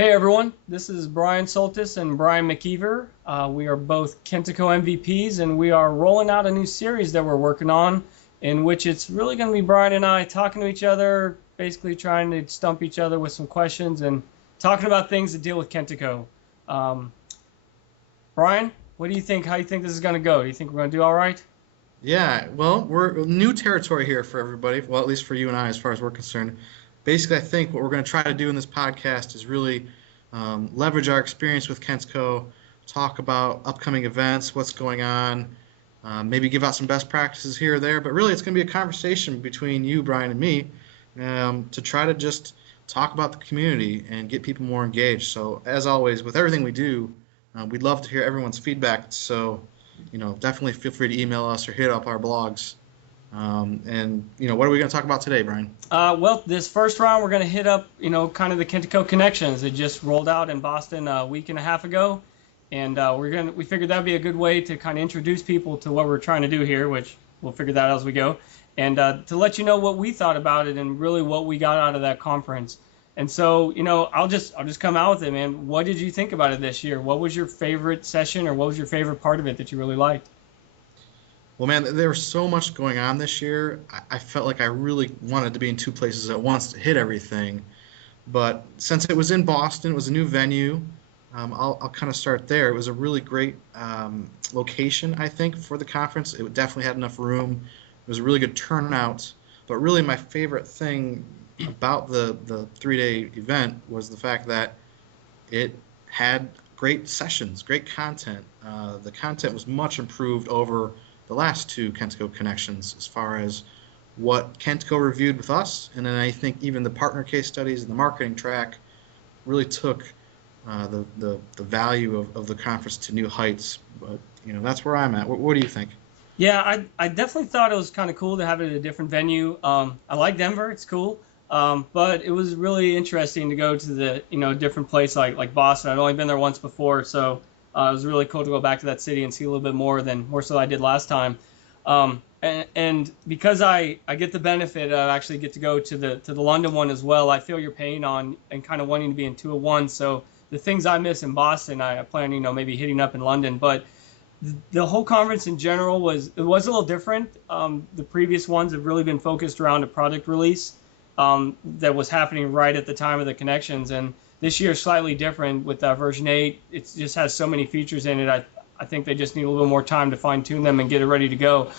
Hey everyone, this is Bryan Soltis and Bryan McKeiver. We are both Kentico MVPs, and we are rolling out a new series that we're working on, in which it's really going to be Bryan and I talking to each other, basically trying to stump each other with some questions and talking about things that deal with Kentico. Um, Bryan, what do you think? How do you think this is going to go? Do you think we're going to do all right? Yeah, well, we're new territory here for everybody. Well, at least for you and I, as far as we're concerned. Basically, I think what we're going to try to do in this podcast is really leverage our experience with Kentco, talk about upcoming events, what's going on, maybe give out some best practices here or there. But really, it's going to be a conversation between you, Bryan, and me to try to just talk about the community and get people more engaged. So, as always, with everything we do, we'd love to hear everyone's feedback. So, definitely feel free to email us or hit up our blogs. What are we going to talk about today, Bryan? Well, this first round we're going to hit up, kind of the Kentico Connections. It just rolled out in Boston a week and a half ago, and we figured that'd be a good way to kind of introduce people to what we're trying to do here, which we'll figure that out as we go, and to let you know what we thought about it and really what we got out of that conference. And so, I'll just come out with it, man. What did you think about it this year? What was your favorite session, or what was your favorite part of it that you really liked? Well, man, there was so much going on this year. I felt like I really wanted to be in two places at once to hit everything. But since it was in Boston, it was a new venue. I'll kind of start there. It was a really great location, I think, for the conference. It definitely had enough room. It was a really good turnout. But really, my favorite thing about the 3-day event was the fact that it had great sessions, great content. The content was much improved over the last two Kentico Connections as far as what Kentico reviewed with us, and then I think even the partner case studies and the marketing track really took the value of the conference to new heights. But that's where I'm at. What do you think? Yeah, I definitely thought it was kind of cool to have it at a different venue. I like Denver; it's cool. But it was really interesting to go to the different place like Boston. I'd only been there once before, so it was really cool to go back to that city and see a little bit more so I did last time. And because I get the benefit of actually get to go to the London one as well, I feel your pain on and kind of wanting to be in two of one. So the things I miss in Boston, I plan maybe hitting up in London. But the whole conference in general was a little different. The previous ones have really been focused around a product release that was happening right at the time of the connections, and this year is slightly different with version 8. It just has so many features in it. I think they just need a little more time to fine tune them and get it ready to go.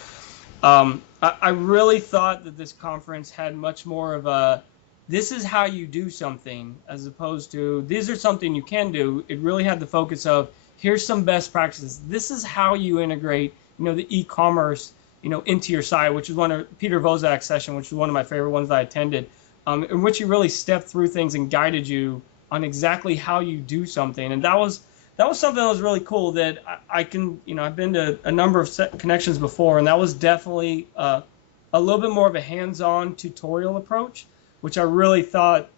I really thought that this conference had much more of a this is how you do something as opposed to these are something you can do. It really had the focus of here's some best practices. This is how you integrate the e-commerce into your site, which is one of Peter Vozak's session, which was one of my favorite ones that I attended, in which he really stepped through things and guided you on exactly how you do something. And that was something that was really cool that I can, I've been to a number of connections before, and that was definitely a little bit more of a hands-on tutorial approach, which I really thought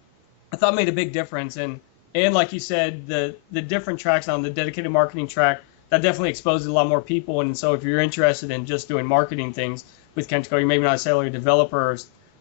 made a big difference. And like you said, the different tracks on the dedicated marketing track, that definitely exposes a lot more people. And so if you're interested in just doing marketing things with Kentico, you're maybe not necessarily a developer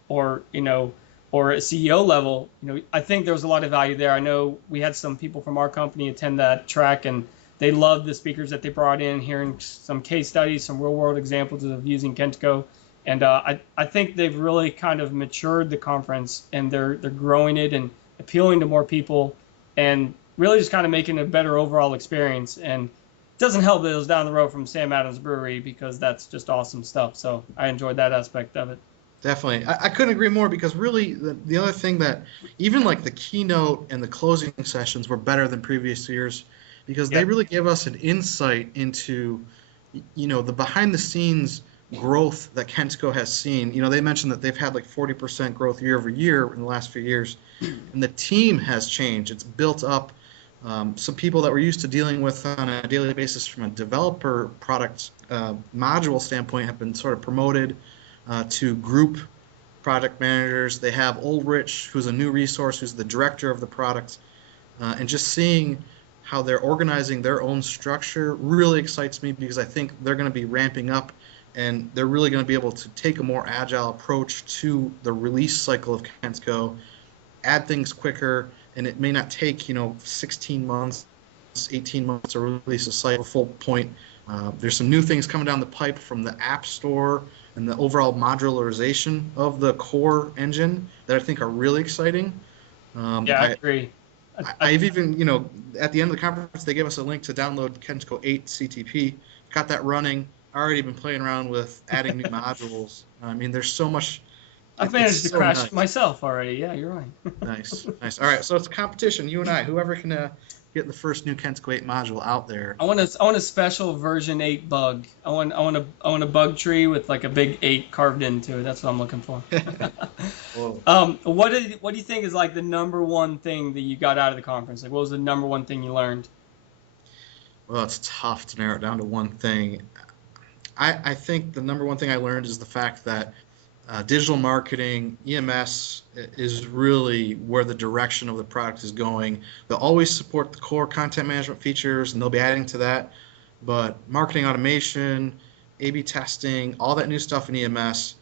or a CEO level, I think there was a lot of value there. I know we had some people from our company attend that track, and they loved the speakers that they brought in, hearing some case studies, some real world examples of using Kentico. And I think they've really kind of matured the conference, and they're growing it and appealing to more people and really just kind of making a better overall experience. And it doesn't help that it was down the road from Sam Adams Brewery, because that's just awesome stuff. So I enjoyed that aspect of it. Definitely. I couldn't agree more because really the other thing that even like the keynote and the closing sessions were better than previous years because they Yep. really gave us an insight into, the behind the scenes growth that Kentico has seen. They mentioned that they've had like 40% growth year over year in the last few years, and the team has changed. It's built up. Some people that we're used to dealing with on a daily basis from a developer product module standpoint have been sort of promoted to group project managers. They have Ulrich, who's a new resource, who's the director of the product, and just seeing how they're organizing their own structure really excites me because I think they're going to be ramping up and they're really going to be able to take a more agile approach to the release cycle of Kentico, add things quicker, and it may not take 16 months, 18 months to release a site a full point. There's some new things coming down the pipe from the App Store and the overall modularization of the core engine that I think are really exciting. Yeah, I agree. I've even, at the end of the conference, they gave us a link to download Kentico 8 CTP. Got that running. Already been playing around with adding new modules. I mean, there's so much. I've It's managed to so crash nice. myself already. Yeah, you're right. Nice, nice. All right, so it's a competition. You and I, whoever can get the first new Kentico 8 module out there. I want a special version 8 bug. I want a bug tree with like a big 8 carved into it. That's what I'm looking for. Whoa. What do you think is like the number one thing that you got out of the conference? Like, what was the number one thing you learned? Well, it's tough to narrow it down to one thing. I think the number one thing I learned is the fact that digital marketing, EMS, is really where the direction of the product is going. They'll always support the core content management features, and they'll be adding to that. But marketing automation, A/B testing, all that new stuff in EMS,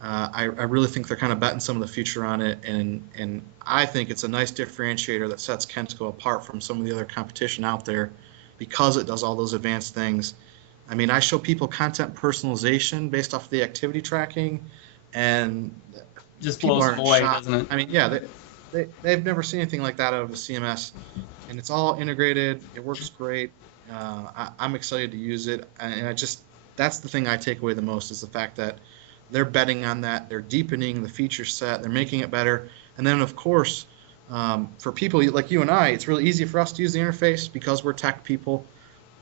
I really think they're kind of betting some of the future on it, and I think it's a nice differentiator that sets Kentico apart from some of the other competition out there because it does all those advanced things. I mean, I show people content personalization based off the activity tracking, and Just people blows are them away, shocked. doesn't it? I mean, yeah, they've never seen anything like that out of a CMS, and it's all integrated. It works great. I'm excited to use it, and that's the thing I take away the most is the fact that they're betting on that. They're deepening the feature set. They're making it better, and then of course, for people like you and I, it's really easy for us to use the interface because we're tech people.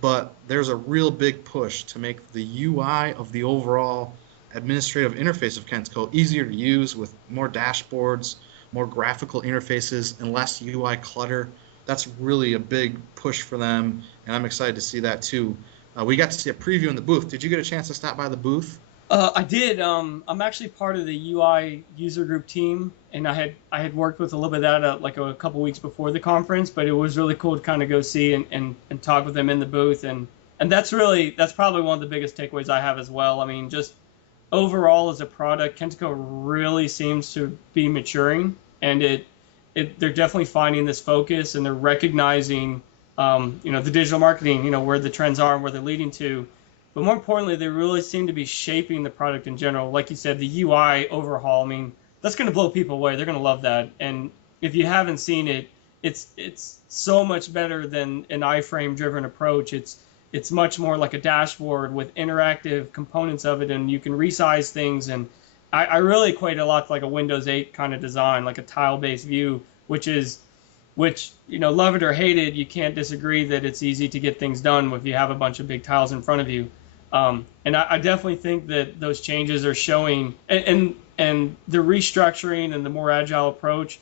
But there's a real big push to make the UI of the overall administrative interface of Kentico easier to use with more dashboards, more graphical interfaces, and less UI clutter. That's really a big push for them, and I'm excited to see that too. We got to see a preview in the booth. Did you get a chance to stop by the booth? I did. I'm actually part of the UI user group team, and I had worked with a little bit of that like a couple weeks before the conference, but it was really cool to kind of go see and talk with them in the booth, and that's probably one of the biggest takeaways I have as well. I mean, just overall as a product, Kentico really seems to be maturing, and they're definitely finding this focus, and they're recognizing the digital marketing, where the trends are and where they're leading to. But more importantly, they really seem to be shaping the product in general. Like you said, the UI overhaul, I mean, that's going to blow people away. They're going to love that. And if you haven't seen it, it's so much better than an iframe-driven approach. It's much more like a dashboard with interactive components of it, and you can resize things. And I really equate it a lot to like a Windows 8 kind of design, like a tile-based view, which love it or hate it, you can't disagree that it's easy to get things done if you have a bunch of big tiles in front of you. And I definitely think that those changes are showing, and the restructuring and the more agile approach,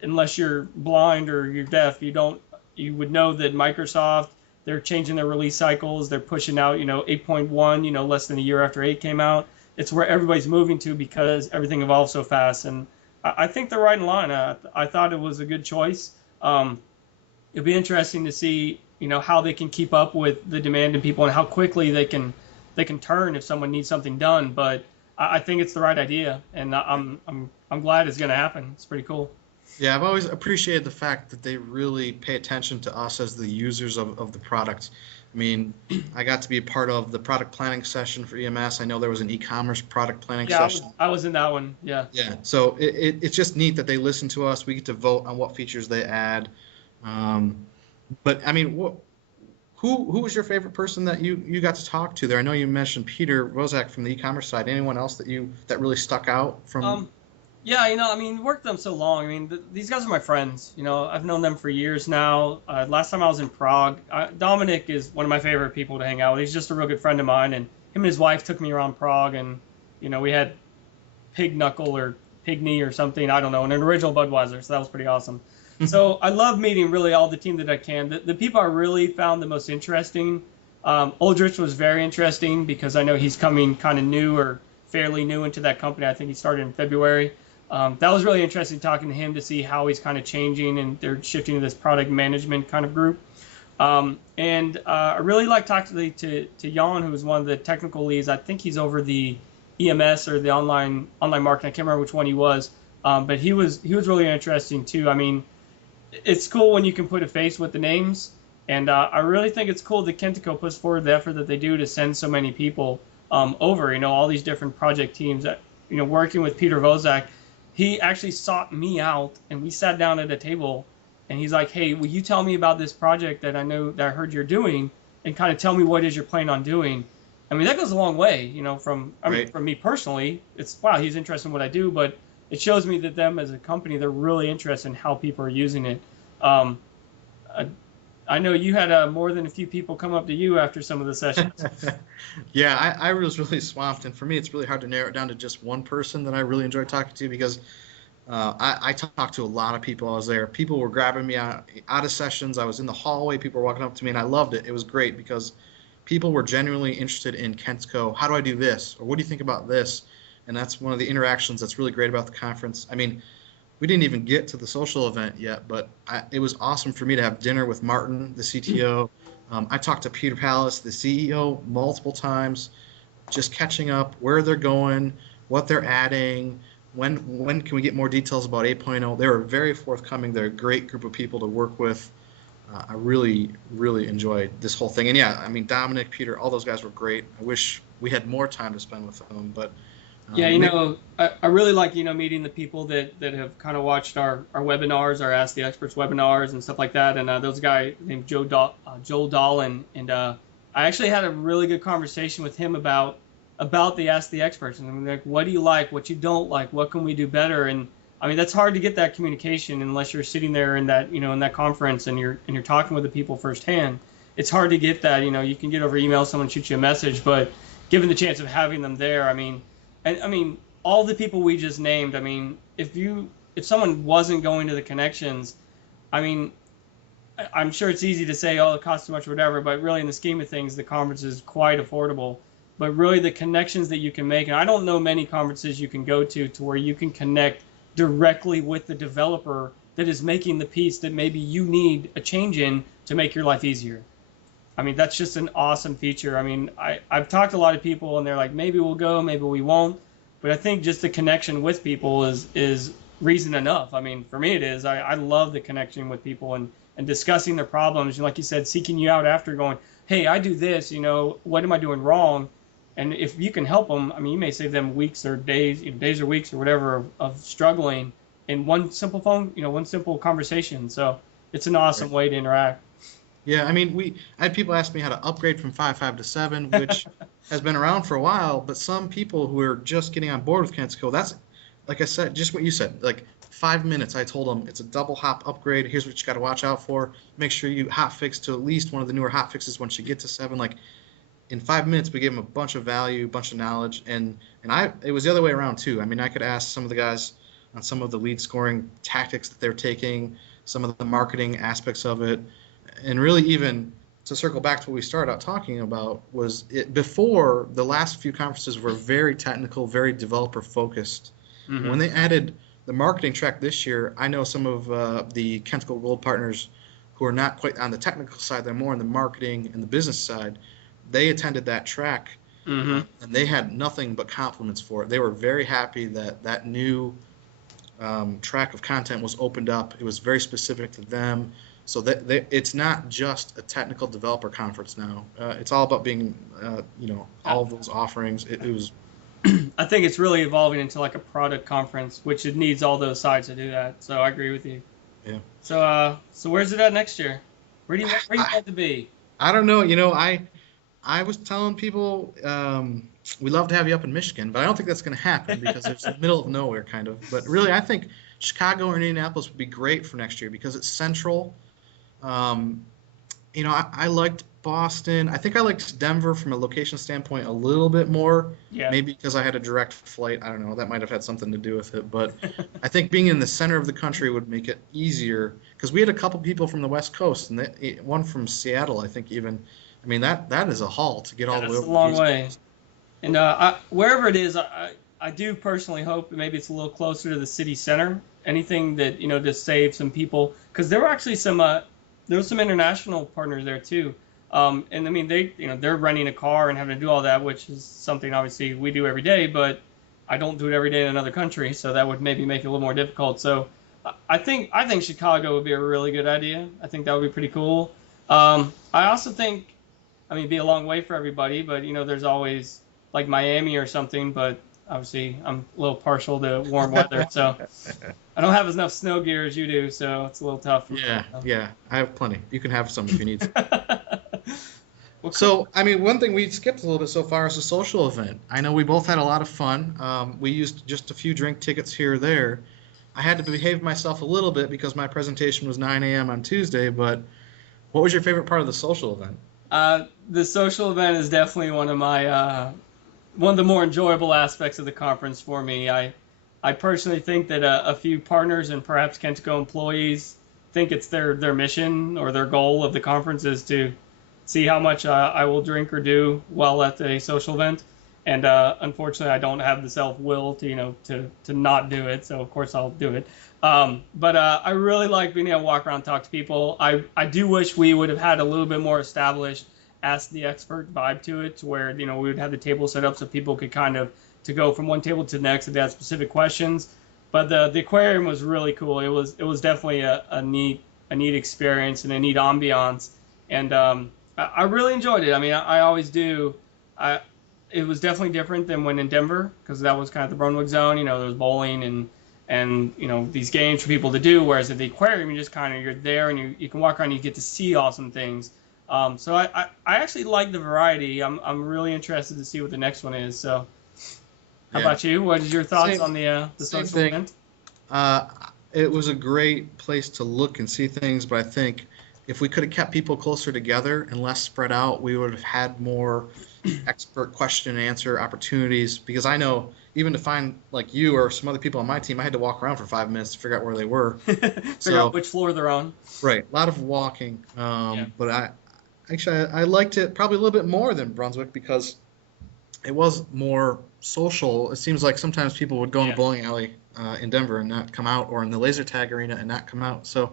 unless you're blind or you're deaf, you would know that Microsoft, they're changing their release cycles. They're pushing out, 8.1, less than a year after 8 came out. It's where everybody's moving to because everything evolves so fast. And I think they're right in line. I thought it was a good choice. It'll be interesting to see, how they can keep up with the demand of people and how quickly they can turn if someone needs something done. But I think it's the right idea, and I'm glad it's going to happen. It's pretty cool. Yeah, I've always appreciated the fact that they really pay attention to us as the users of the product. I mean, I got to be a part of the product planning session for EMS. I know there was an e-commerce product planning session. I was in that one. Yeah. Yeah. So it's just neat that they listen to us. We get to vote on what features they add. But I mean, who was your favorite person that you got to talk to there? I know you mentioned Peter Rozak from the e-commerce side. Anyone else that really stuck out from? Yeah, I mean, worked with them so long. I mean, these guys are my friends. I've known them for years now. Last time I was in Prague, Dominic is one of my favorite people to hang out with. He's just a real good friend of mine, and him and his wife took me around Prague, and we had pig knuckle or pig knee or something. I don't know, and an original Budweiser, so that was pretty awesome. So I love meeting really all the team that I can. The people I really found the most interesting, Aldrich was very interesting because I know he's coming kind of new or fairly new into that company. I think he started in February. That was really interesting talking to him to see how he's kind of changing and they're shifting to this product management kind of group. And I really like talking to Jan, who was one of the technical leads. I think he's over the EMS or the online marketing. I can't remember which one he was. But he was really interesting too. I mean, it's cool when you can put a face with the names, and I really think it's cool that Kentico puts forward the effort that they do to send so many people over. All these different project teams that working with Peter Vozak, he actually sought me out, and we sat down at a table, and he's like, "Hey, will you tell me about this project that I heard you're doing, and kind of tell me what it is you're planning on doing?" I mean, that goes a long way, from me personally. It's wow, he's interested in what I do, but it shows me that them as a company, they're really interested in how people are using it. Um, I know you had more than a few people come up to you after some of the sessions. Yeah, I was really swamped, and for me, it's really hard to narrow it down to just one person that I really enjoyed talking to because I talked to a lot of people. I was there. People were grabbing me out of sessions. I was in the hallway. People were walking up to me, and I loved it. It was great because people were genuinely interested in Kentico. How do I do this? Or what do you think about this? And that's one of the interactions that's really great about the conference. I mean, we didn't even get to the social event yet, but it was awesome for me to have dinner with Martin, the CTO. I talked to Peter Pallas, the CEO, multiple times, just catching up, where they're going, what they're adding, when can we get more details about 8.0. They were very forthcoming. They're a great group of people to work with. I really, really enjoyed this whole thing. And yeah, I mean, Dominic, Peter, all those guys were great. I wish we had more time to spend with them, but Yeah, I really like, meeting the people that have kind of watched our webinars, our Ask the Experts webinars and stuff like that. And those guy named Joel Dolan, and I actually had a really good conversation with him about the Ask the Experts, and I'm like, what do you like, what you don't like, what can we do better? And I mean, that's hard to get that communication unless you're sitting there in that in that conference and you're talking with the people firsthand. It's hard to get that. You can get over email, someone shoots you a message, but given the chance of having them there, I mean, all the people we just named. I mean, if someone wasn't going to the connections, I mean, I'm sure it's easy to say, oh, it costs too much or whatever, but really in the scheme of things, the conference is quite affordable. But really the connections that you can make, and I don't know many conferences you can go to where you can connect directly with the developer that is making the piece that maybe you need a change in to make your life easier. I mean, that's just an awesome feature. I mean, I've talked to a lot of people, and they're like, maybe we'll go, maybe we won't. But I think just the connection with people is reason enough. I mean, for me it is. I love the connection with people and discussing their problems. Like you said, seeking you out after going, hey, I do this, what am I doing wrong? And if you can help them, I mean, you may save them weeks or days, days or weeks or whatever of struggling in one simple one simple conversation. So it's an awesome way to interact. Yeah, I mean, I had people ask me how to upgrade from 5.5 to 7, which has been around for a while, but some people who are just getting on board with Kentico, that's, like I said, just what you said, like 5 minutes, I told them it's a double hop upgrade. Here's what you got to watch out for. Make sure you hot fix to at least one of the newer hot fixes once you get to 7. Like, in 5 minutes, we gave them a bunch of value, a bunch of knowledge, and it was the other way around too. I mean, I could ask some of the guys on some of the lead scoring tactics that they're taking, some of the marketing aspects of it, and really even to circle back to what we started out talking about was it before the last few conferences were very technical, very developer focused. Mm-hmm. When they added the marketing track this year, I know some of the Kentico Gold partners who are not quite on the technical side, they're more on the marketing and the business side. They attended that track, mm-hmm. And they had nothing but compliments for it. They were very happy that new track of content was opened up. It was very specific to them. So it's not just a technical developer conference now. It's all about being, all of those offerings. It was. I think it's really evolving into like a product conference, which it needs all those sides to do that. So I agree with you. Yeah. So where's it at next year? Where do you want to be? I don't know. I was telling people we love to have you up in Michigan, but I don't think that's going to happen because it's the middle of nowhere kind of. But really, I think Chicago or Indianapolis would be great for next year because it's central. I liked Boston. I think I liked Denver from a location standpoint a little bit more. Yeah. Maybe because I had a direct flight. I don't know. That might have had something to do with it. But I think being in the center of the country would make it easier because we had a couple people from the West Coast and one from Seattle, I think even. I mean, that is a haul to get all the way over. That's a long way. And wherever it is, I do personally hope maybe it's a little closer to the city center. Anything that, to save some people. Because there were actually some international partners there too. And I mean, they're renting a car and having to do all that, which is something obviously we do every day. But I don't do it every day in another country, so that would maybe make it a little more difficult. So I think Chicago would be a really good idea. I think that would be pretty cool. I also think, I mean, it'd be a long way for everybody, but there's always like Miami or something. But obviously, I'm a little partial to warm weather, so I don't have enough snow gear as you do, so it's a little tough. Yeah, I have plenty. You can have some if you need. Well, cool. So, I mean, one thing we skipped a little bit so far is a social event. I know we both had a lot of fun. We used just a few drink tickets here or there. I had to behave myself a little bit because my presentation was 9 a.m. on Tuesday, but what was your favorite part of the social event? The social event is definitely one of my one of the more enjoyable aspects of the conference for me. I personally think that a few partners and perhaps Kentico employees think it's their mission or their goal of the conference is to see how much I will drink or do while at a social event. And unfortunately, I don't have the self-will to not do it. So of course I'll do it. But I really like being able to walk around and talk to people. I do wish we would have had a little bit more established ask the expert vibe to it, to where we would have the table set up so people could kind of to go from one table to the next if they had specific questions. But the aquarium was really cool. It was definitely a neat experience and a neat ambiance. And I really enjoyed it. I mean, I always do. It was definitely different than when in Denver, because that was kind of the Brunswick zone. There was bowling and these games for people to do. Whereas at the aquarium, you're there and you can walk around and you get to see awesome things. So I actually like the variety. I'm really interested to see what the next one is. So how about you? What is your thoughts on the social event? It was a great place to look and see things, but I think if we could have kept people closer together and less spread out, we would have had more expert question and answer opportunities. Because I know even to find like you or some other people on my team, I had to walk around for 5 minutes to figure out where they were. Figure out which floor they're on. Right, a lot of walking. But I liked it probably a little bit more than Brunswick because it was more social. It seems like sometimes people would go in the bowling alley in Denver and not come out, or in the laser tag arena and not come out. So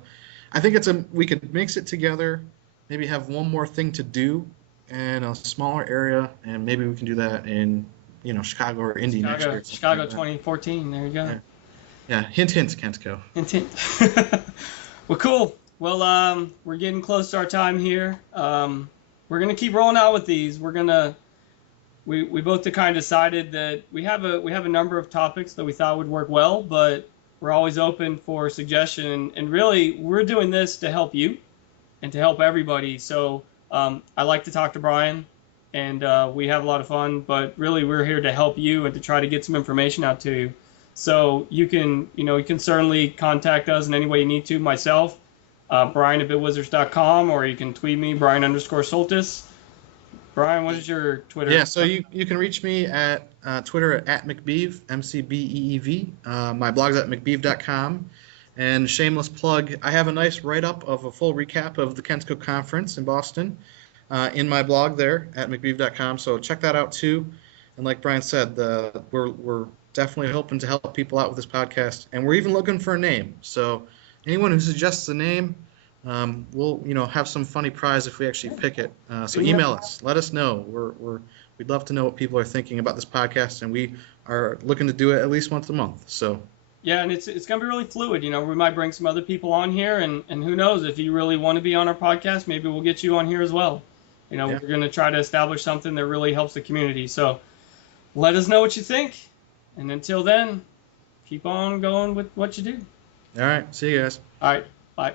I think we could mix it together, maybe have one more thing to do in a smaller area, and maybe we can do that in Chicago or Indy next year. Chicago 2014. There you go. Yeah. Hint, Kentico. Hint. Well, cool. Well, we're getting close to our time here. We're gonna keep rolling out with these. We both kind of decided that we have a number of topics that we thought would work well, but we're always open for suggestion. And really, we're doing this to help you and to help everybody. So I like to talk to Bryan, and we have a lot of fun. But really, we're here to help you and to try to get some information out to you. So you can certainly contact us in any way you need to. Myself, Bryan at bitwizards.com, or you can tweet me, Bryan_Soltis. Bryan, what is your Twitter? Yeah, so you can reach me at Twitter at McBeeve, McBeev. My blog's at McBeeve.com. And shameless plug, I have a nice write-up of a full recap of the Kentico Conference in Boston in my blog there at McBeeve.com. So check that out too. And like Bryan said, we're definitely hoping to help people out with this podcast. And we're even looking for a name. So anyone who suggests a name, we'll have some funny prize if we actually pick it. So email us, let us know. We'd love to know what people are thinking about this podcast, and we are looking to do it at least once a month. So yeah, and it's gonna be really fluid. We might bring some other people on here, and who knows, if you really want to be on our podcast, maybe we'll get you on here as well. We're gonna try to establish something that really helps the community. So let us know what you think, and until then, keep on going with what you do. All right, see you guys. All right, bye.